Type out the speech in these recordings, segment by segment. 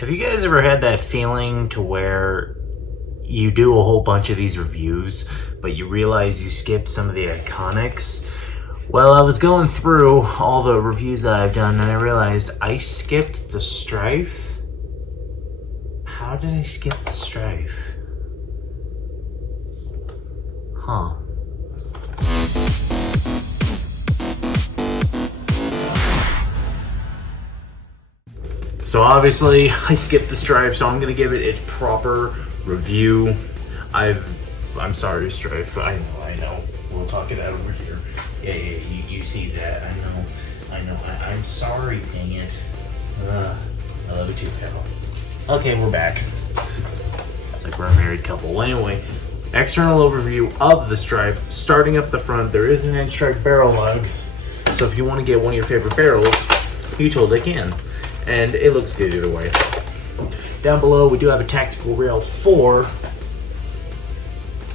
Have you guys ever had that feeling to where you do a whole bunch of these reviews, but you realize you skipped some of the iconics? Well, I was going through all the reviews that I've done and I realized I skipped the Stryfe. How did I skip the Stryfe? Huh. So obviously I skipped the Stryfe, so I'm gonna give it its proper review. I'm sorry, Stryfe. I know. We'll talk it out over here. Yeah, you see that? I know. I'm sorry, dang it. I love you too, pal. Okay, we're back. It's like we're a married couple. Well, anyway, external overview of the Stryfe. Starting up the front, there is an N-stripe barrel lug. So if you want to get one of your favorite barrels, you totally can. And it looks good either way. Down below, we do have a tactical rail for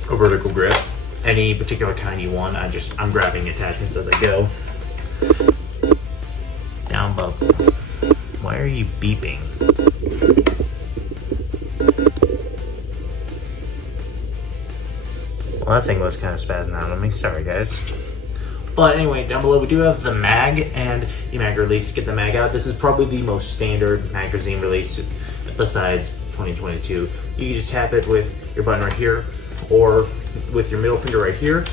a vertical grip. Any particular kind you want. I'm grabbing attachments as I go. Down below. Why are you beeping? Well, that thing was kind of spazzing out on me. Sorry, guys. But anyway, down below we do have the mag and the mag release. Get the mag out. This is probably the most standard magazine release besides 2022. You can just tap it with your button right here, or with your middle finger right here,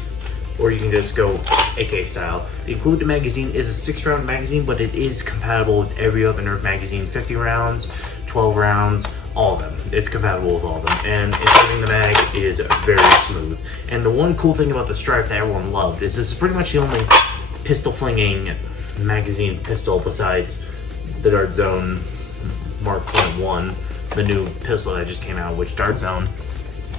or you can just go AK style. The included magazine is a 6-round magazine, but it is compatible with every other Nerf magazine. 50 rounds, 12 rounds, all of them. It's compatible with all of them, and inserting the mag is very smooth. And the one cool thing about the Stryfe that everyone loved is this is pretty much the only pistol flinging magazine pistol besides the Dart Zone Mark .1, the new pistol that just came out, which Dart Zone,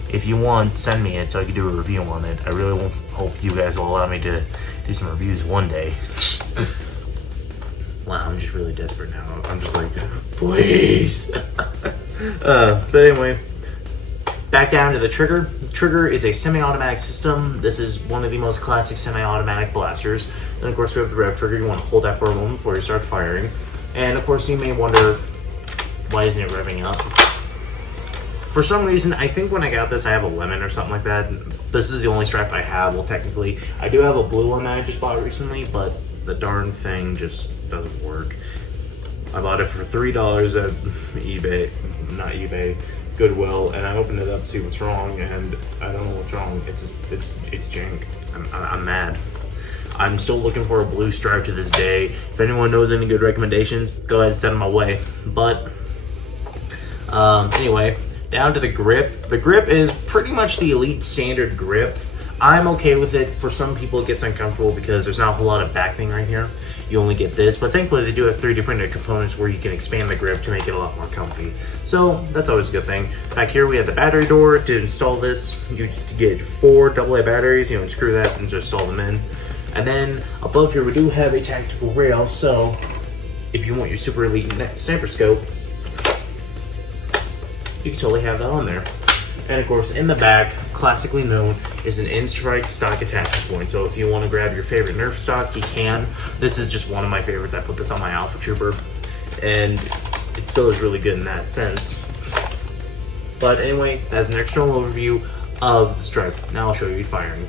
if you want, send me it so I can do a review on it. I really hope you guys will allow me to do some reviews one day. Wow, I'm just really desperate now. I'm just like, please. But anyway, back down to the trigger. The trigger is a semi-automatic system. This is one of the most classic semi-automatic blasters. Then of course we have the rev trigger. You want to hold that for a moment before you start firing. And of course you may wonder, why isn't it revving up? For some reason, I think when I got this, I have a lemon or something like that. This is the only Stryfe I have. Well, technically, I do have a blue one that I just bought recently, but the darn thing just doesn't work. I bought it for $3 at eBay, not eBay, Goodwill, and I opened it up to see what's wrong, and I don't know what's wrong. It's jank. I'm mad. I'm still looking for a blue Stryfe to this day. If anyone knows any good recommendations, go ahead and send them my way. But anyway, down to the grip. The grip is pretty much the elite standard grip. I'm okay with it. For some people it gets uncomfortable because there's not a whole lot of backing right here. You only get this, but thankfully they do have 3D printed components where you can expand the grip to make it a lot more comfy. So that's always a good thing. Back here we have the battery door. To install this, you get 4 AA batteries, you know, screw that and just install them in. And then above here we do have a tactical rail, so if you want your super elite sniper scope, you can totally have that on there. And of course, in the back, classically known, is an N-Strike stock attachment point. So if you want to grab your favorite Nerf stock, you can. This is just one of my favorites. I put this on my Alpha Trooper, and it still is really good in that sense. But anyway, that's an external overview of the Stryfe. Now I'll show you firing.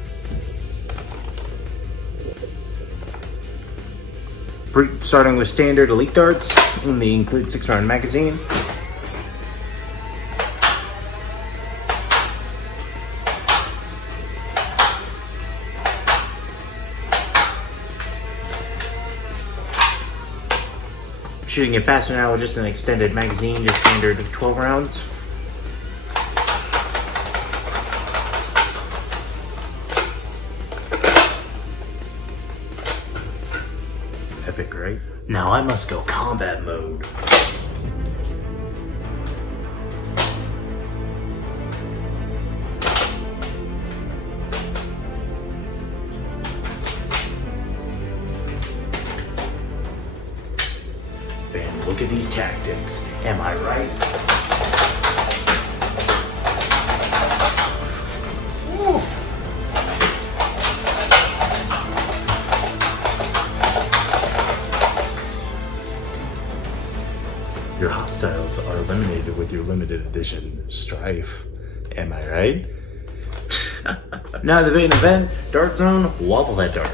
Starting with standard elite darts in the include 6-round magazine. Shooting it faster now with just an extended magazine, just standard 12 rounds. Epic, right? Now I must go combat mode. Man, look at these tactics. Am I right? Woo. Your hostiles battles are eliminated with your limited edition Stryfe. Am I right? Now the main event, Dart Zone, Wobblehead Dart.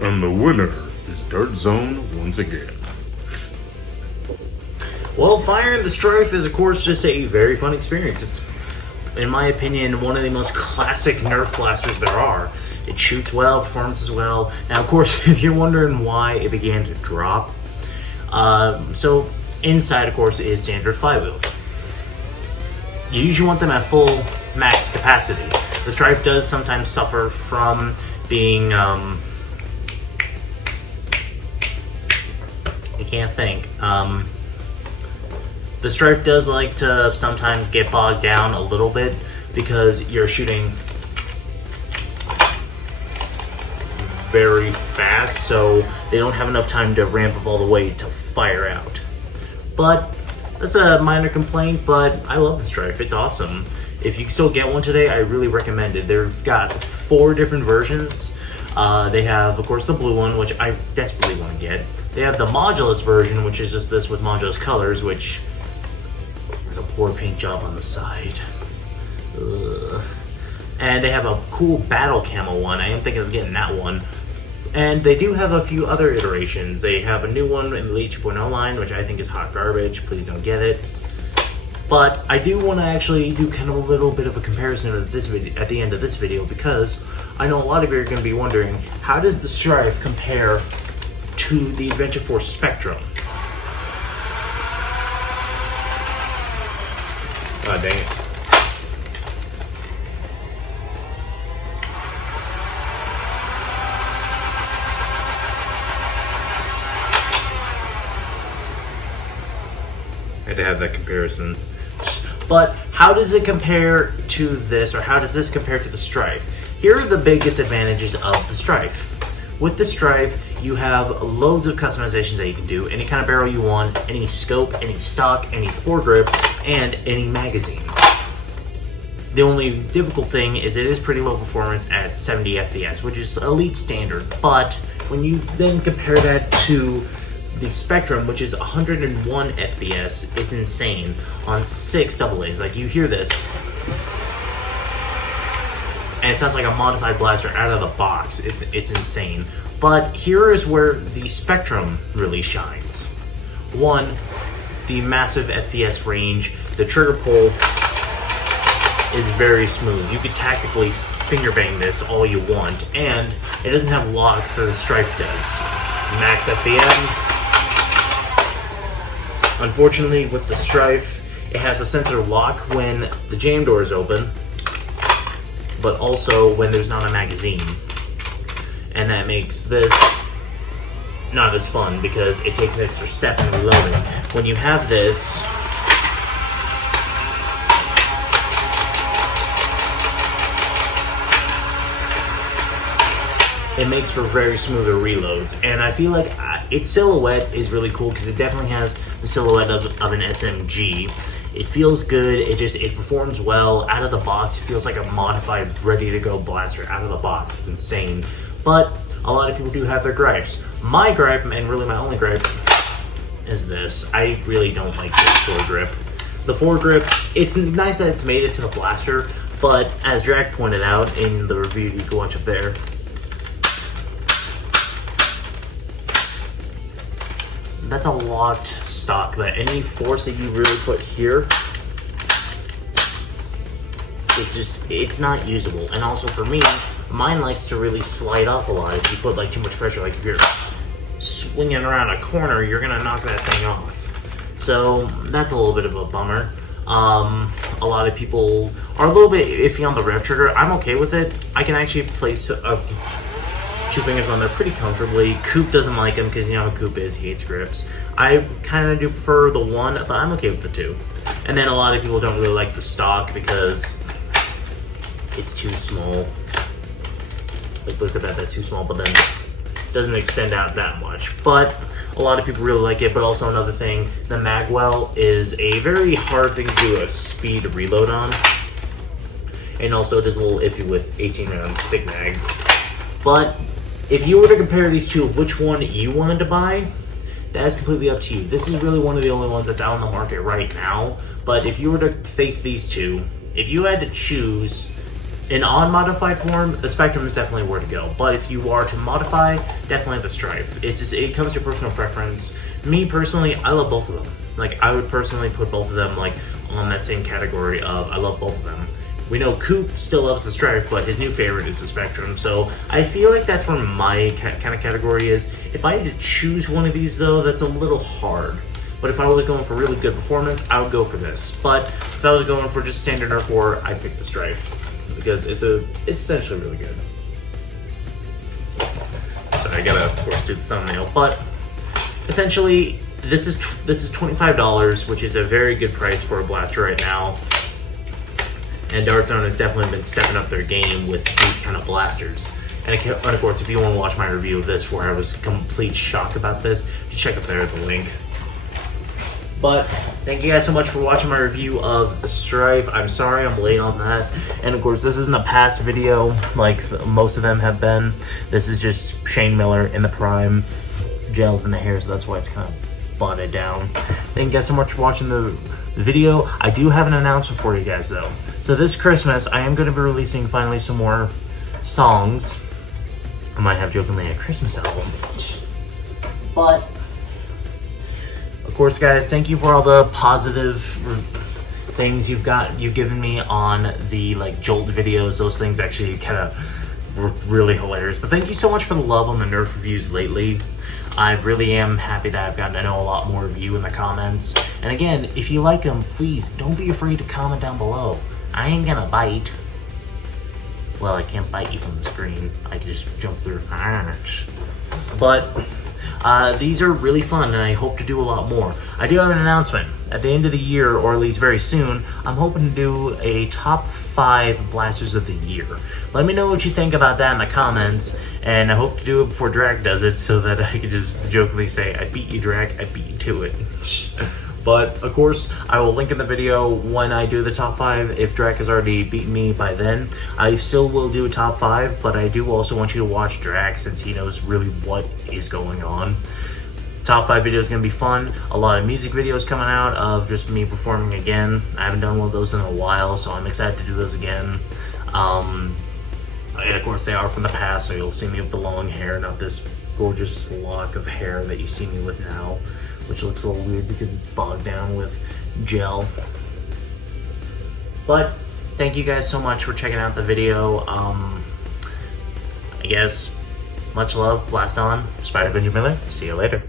And the winner is Dart Zone once again. Well, firing the Stryfe is, of course, just a very fun experience. It's, in my opinion, one of the most classic Nerf blasters there are. It shoots well, performs as well. Now, of course, if you're wondering why it began to drop, so inside, of course, is standard flywheels. You usually want them at full max capacity. The Stryfe does sometimes suffer from being, I can't think. The Stryfe does like to sometimes get bogged down a little bit because you're shooting very fast, so they don't have enough time to ramp up all the way to fire out. But that's a minor complaint, but I love the Stryfe. It's awesome. If you still get one today, I really recommend it. They've got 4 different versions. They have, of course, the blue one, which I desperately want to get. They have the modulus version, which is just this with modulus colors, which is a poor paint job on the side. Ugh. And they have a cool battle camo one. I am thinking of getting that one. And they do have a few other iterations. They have a new one in the Elite 2.0 line, which I think is hot garbage. Please don't get it. But I do want to actually do kind of a little bit of a comparison of this video at the end of this video, because I know a lot of you are going to be wondering, how does the Stryfe compare to the Adventure Force Spectrum? Oh, dang it. I had to have that comparison. But how does it compare to this, or how does this compare to the Stryfe? Here are the biggest advantages of the Stryfe. With the Stryfe, you have loads of customizations that you can do, any kind of barrel you want, any scope, any stock, any foregrip, and any magazine. The only difficult thing is it is pretty low performance at 70 FPS, which is elite standard, but when you then compare that to the Spectrum, which is 101 FPS, it's insane on 6 AA's. Like, you hear this, and it sounds like a modified blaster out of the box. It's insane. But here is where the Spectrum really shines. One, the massive FPS range. The trigger pull is very smooth. You could tactically finger bang this all you want, and it doesn't have locks that the Stryfe does. Max FPM. Unfortunately, with the Stryfe, it has a sensor lock when the jam door is open, but also when there's not a magazine. And that makes this not as fun because it takes an extra step in reloading. When you have this, it makes for very smoother reloads. And I feel like its silhouette is really cool because it definitely has the silhouette of an SMG. It feels good, it performs well. Out of the box, it feels like a modified, ready-to-go blaster out of the box. It's insane. But a lot of people do have their gripes. My gripe, and really my only gripe, is this. I really don't like this foregrip. The foregrip, it's nice that it's made it to the blaster, but as Drac pointed out in the review you can watch up there, that's a locked stock, that any force that you really put here, it's not usable. And also for me, mine likes to really slide off a lot if you put like too much pressure. Like if you're swinging around a corner, you're gonna knock that thing off. So that's a little bit of a bummer. A lot of people are a little bit iffy on the rev trigger. I'm okay with it. I can actually place 2 fingers on there pretty comfortably. Coop doesn't like them because you know how Coop is, he hates grips. I kind of do prefer the 1, but I'm okay with the 2. And then a lot of people don't really like the stock because it's too small. Like, look at that, that's too small, but then doesn't extend out that much. But a lot of people really like it. But also another thing, the magwell is a very hard thing to do a speed reload on. And also it is a little iffy with 18 round stick mags. But if you were to compare these two, of which one you wanted to buy, that is completely up to you. This is really one of the only ones that's out on the market right now. But if you were to face these two, if you had to choose in unmodified form, the Spectrum is definitely where to go. But if you are to modify, definitely the Stryfe. It comes to personal preference. Me personally, I love both of them. Like, I would personally put both of them like on that same category of I love both of them. We know Coop still loves the Stryfe, but his new favorite is the Spectrum. So I feel like that's where my kind of category is. If I had to choose one of these though, that's a little hard. But if I was going for really good performance, I would go for this. But if I was going for just standard Nerf war, I'd pick the Stryfe because it's essentially really good. Sorry, I gotta of course do the thumbnail, but essentially this is $25, which is a very good price for a blaster right now. And Dart Zone has definitely been stepping up their game with these kind of blasters. And of course, if you want to watch my review of this where I was complete shock about this, just check up there at the link. But thank you guys so much for watching my review of the Stryfe. I'm sorry I'm late on that. And of course, this isn't a past video like most of them have been. This is just Shane Miller in the prime, gels in the hair, so that's why it's kind of butted down. Thank you guys so much for watching the video. I do have an announcement for you guys though. So this Christmas, I am going to be releasing finally some more songs. I might have jokingly a Christmas album. But of course, guys, thank you for all the positive things you've given me on the like Jolt videos. Those things actually kind of were really hilarious. But thank you so much for the love on the Nerf reviews lately. I really am happy that I've gotten to know a lot more of you in the comments. And again, if you like them, please don't be afraid to comment down below. I ain't gonna bite. Well, I can't bite you from the screen. I can just jump through. But these are really fun, and I hope to do a lot more. I do have an announcement. At the end of the year, or at least very soon, I'm hoping to do a top 5 blasters of the year. Let me know what you think about that in the comments, and I hope to do it before Drac does it so that I can just jokingly say, I beat you, Drac, I beat you to it. But of course, I will link in the video when I do the top 5. If Drac has already beaten me by then, I still will do a top 5, but I do also want you to watch Drac since he knows really what is going on. Top 5 video is going to be fun. A lot of music videos coming out of just me performing again. I haven't done one of those in a while, so I'm excited to do those again. And of course, they are from the past, so you'll see me with the long hair, not this gorgeous lock of hair that you see me with now, which looks a little weird because it's bogged down with gel. But thank you guys so much for checking out the video. I guess much love, blast on. Spider Benjamin Miller. See you later.